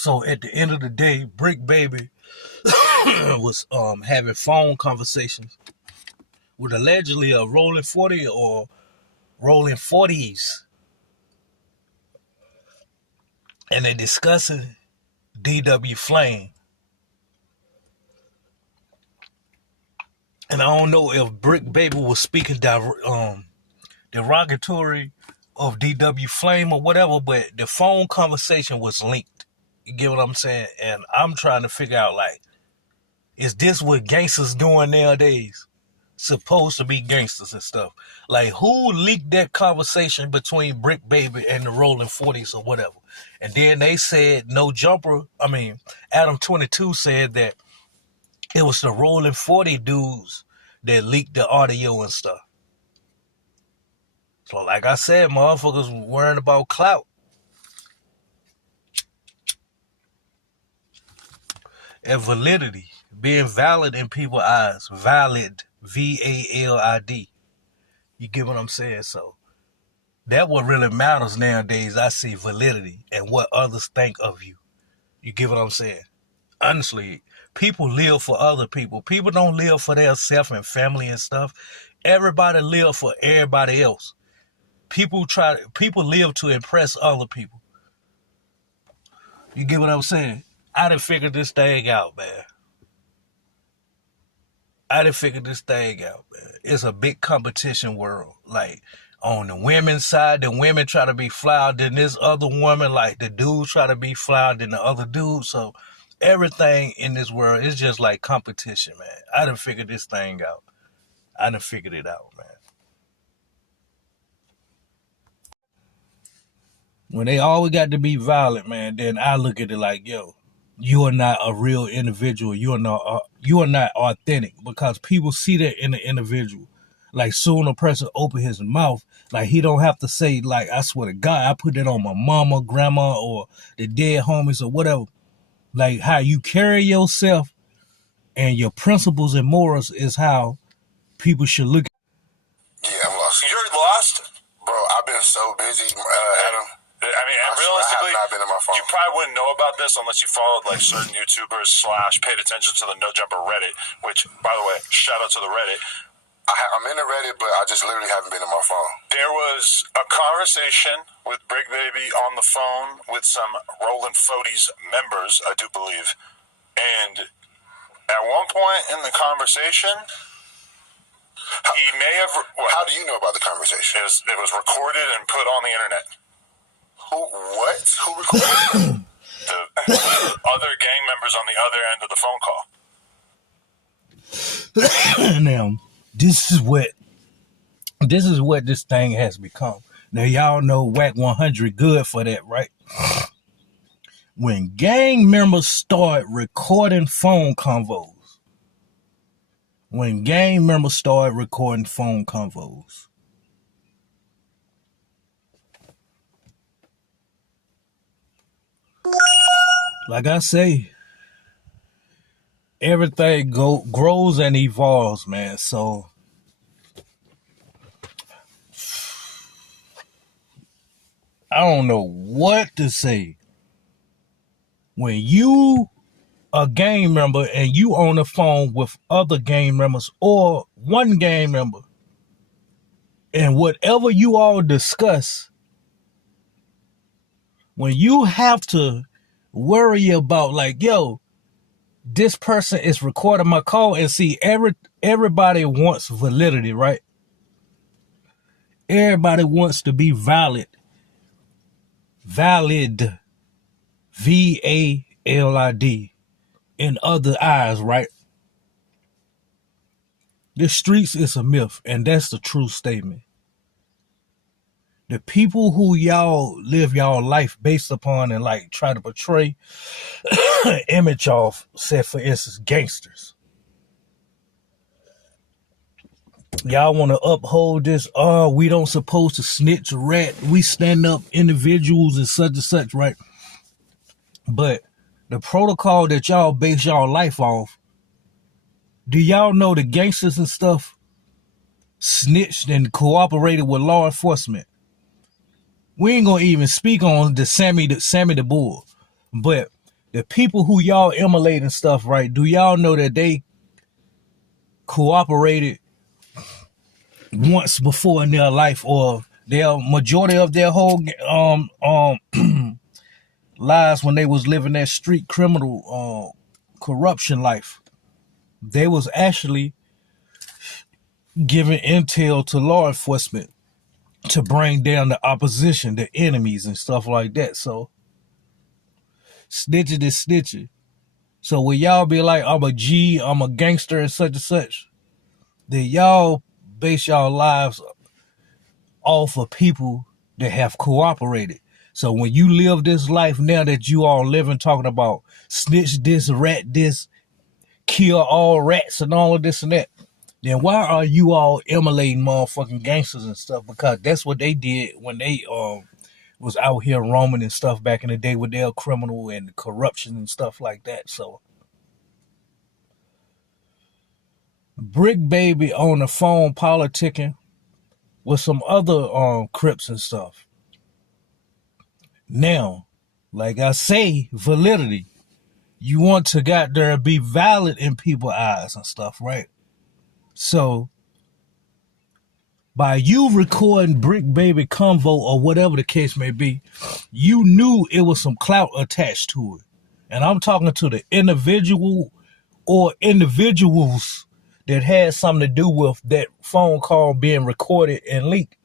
So at the end of the day, Brick Baby was having phone conversations with allegedly a rolling 40 or rolling 40s, and they discussing DW Flame. And I don't know if Brick Baby was speaking derogatory of DW Flame or whatever, but the phone conversation was linked. You get what I'm saying? And I'm trying to figure out, like, is this what gangsters doing nowadays? Supposed to be gangsters and stuff. Like, who leaked that conversation between Brick Baby and the Rolling 40s or whatever? And then they said Adam 22 said that it was the Rolling 40 dudes that leaked the audio and stuff. So like I said, motherfuckers worrying about clout. And validity. Being valid in people's eyes. Valid. VALID. You get what I'm saying? So that what really matters nowadays. I see validity and what others think of you. You get what I'm saying? Honestly, people live for other people. People don't live for their self and family and stuff. Everybody live for everybody else. People live to impress other people. You get what I'm saying? I done figured this thing out, man. It's a big competition world. Like, on the women's side, the women try to be flyer than this other woman. Like, the dudes try to be flyer than the other dude. So, everything in this world is just like competition, man. I done figured this thing out. I done figured it out, man. When they always got to be violent, man, then I look at it like, yo, you are not a real individual. You are not authentic, because people see that in the individual. Like, soon a person open his mouth, like, he don't have to say, like, I swear to God, I put that on my mama, grandma, or the dead homies or whatever. Like, how you carry yourself and your principles and morals is how people should look at you. Yeah, I'm lost. You're lost? Bro, I've been so busy, Adam. I mean, and realistically, I have not been on my phone. You probably wouldn't know about this unless you followed like certain YouTubers / paid attention to the No Jumper Reddit, which, by the way, shout out to the Reddit. I'm in the Reddit, but I just literally haven't been on my phone. There was a conversation with Brick Baby on the phone with some Rolling 40s members, I do believe. And at one point in the conversation, he may have... How do you know about the conversation? It was recorded and put on the internet. What? Who recorded? The other gang members on the other end of the phone call. Now, this is what this thing has become. Now, y'all know Whack 100 good for that, right? When gang members start recording phone convos. Like I say, everything grows and evolves, man. So I don't know what to say. When you a gang member and you on the phone with other gang members or one gang member, and whatever you all discuss, when you have to worry about, like, yo, this person is recording my call, and see, everybody wants validity, right? Everybody wants to be valid. Valid. VALID. In other eyes, right? The streets is a myth, and that's the true statement. The people who y'all live y'all life based upon and like try to portray image of, say for instance, gangsters. Y'all want to uphold this, we don't supposed to snitch, rat, we stand up individuals and such, right? But the protocol that y'all base y'all life off, do y'all know the gangsters and stuff snitched and cooperated with law enforcement? We ain't gonna even speak on the Sammy the Bull, but the people who y'all emulate and stuff, right? Do y'all know that they cooperated once before in their life, or their majority of their whole lives when they was living that street criminal corruption life? They was actually giving intel to law enforcement to bring down the opposition, the enemies and stuff like that. So snitching is snitching. So when y'all be like, I'm a G, I'm a gangster and such, then y'all base y'all lives off of people that have cooperated. So when you live this life now that you all living, talking about snitch this, rat this, kill all rats and all of this and that, then why are you all emulating motherfucking gangsters and stuff? Because that's what they did when they was out here roaming and stuff back in the day with their criminal and corruption and stuff like that. So Brick Baby on the phone politicking with some other Crips and stuff. Now, like I say, validity. You want to got there be valid in people's eyes and stuff, right? So by you recording Brick Baby convo or whatever the case may be, you knew it was some clout attached to it. And I'm talking to the individual or individuals that had something to do with that phone call being recorded and leaked.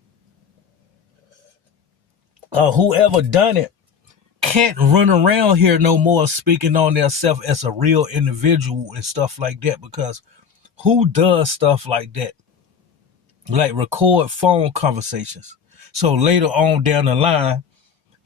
Whoever done it can't run around here no more speaking on themselves as a real individual and stuff like that, because who does stuff like that? Like record phone conversations. So later on down the line,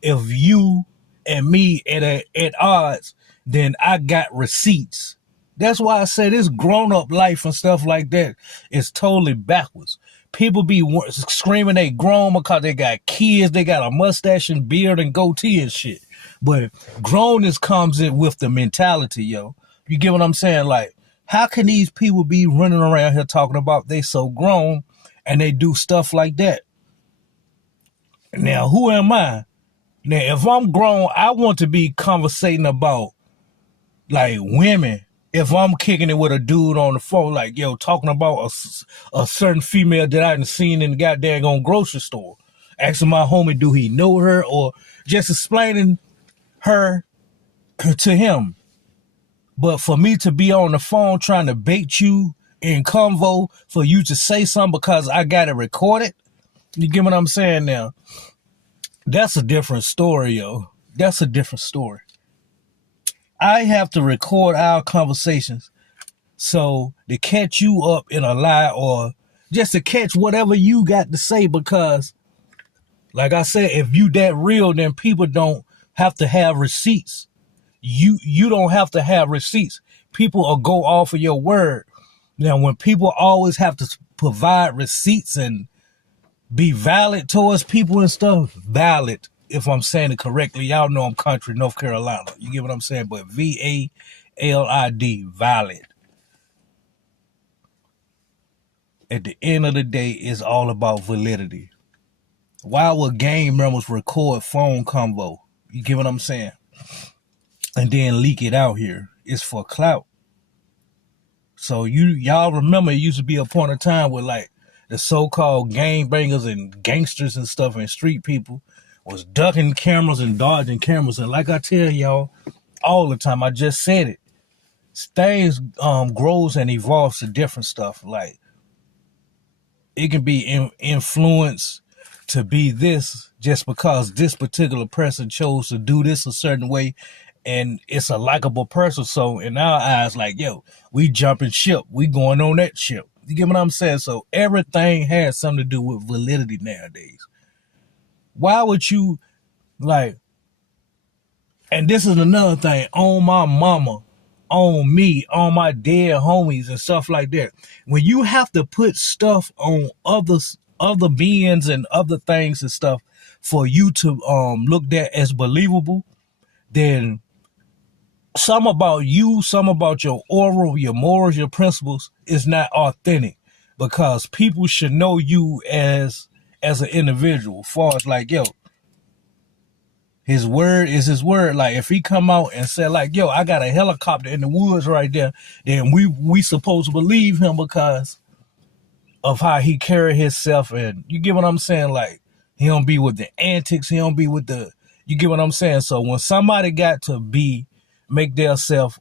if you and me at odds, then I got receipts. That's why I say this grown-up life and stuff like that is totally backwards. People be screaming they grown because they got kids, they got a mustache and beard and goatee and shit. But grownness comes in with the mentality, yo. You get what I'm saying? Like, how can these people be running around here talking about they so grown and they do stuff like that? Now, who am I? Now, if I'm grown, I want to be conversating about, like, women. If I'm kicking it with a dude on the phone, like, yo, talking about a certain female that I done seen in the goddamn grocery store, asking my homie, do he know her, or just explaining her to him. But for me to be on the phone trying to bait you in convo for you to say something because I got it recorded, you get what I'm saying now? That's a different story, yo. That's a different story. I have to record our conversations so to catch you up in a lie or just to catch whatever you got to say, because like I said, if you that real, then people don't have to have receipts. You don't have to have receipts. People will go off of your word. Now, when people always have to provide receipts and be valid towards people and stuff, valid, if I'm saying it correctly. Y'all know I'm country, North Carolina. You get what I'm saying? But V-A-L-I-D, valid. At the end of the day, it's all about validity. Why would gang members record phone convo? You get what I'm saying? And then leak it out here. It's for clout. So y'all remember it used to be a point of time where like the so-called gang bangers and gangsters and stuff and street people was ducking cameras and dodging cameras. And like I tell y'all all the time, I just said it. Things grows and evolves to different stuff. Like it can be influenced to be this just because this particular person chose to do this a certain way and it's a likable person. So in our eyes, like, yo, we jumping ship. We going on that ship. You get what I'm saying? So everything has something to do with validity nowadays. Why would you, like, and this is another thing, on my mama, on me, on my dead homies and stuff like that. When you have to put stuff on other beings and other things and stuff for you to look at as believable, then some about you, some about your aura, your morals, your principles is not authentic, because people should know you as an individual. Far as like, yo, His word is his word. Like if he come out and say like, yo, I got a helicopter in the woods right there, then we supposed to believe him because of how he carry himself. And you get what I'm saying? Like he don't be with the antics. He don't be with the, you get what I'm saying? So when somebody got to make their self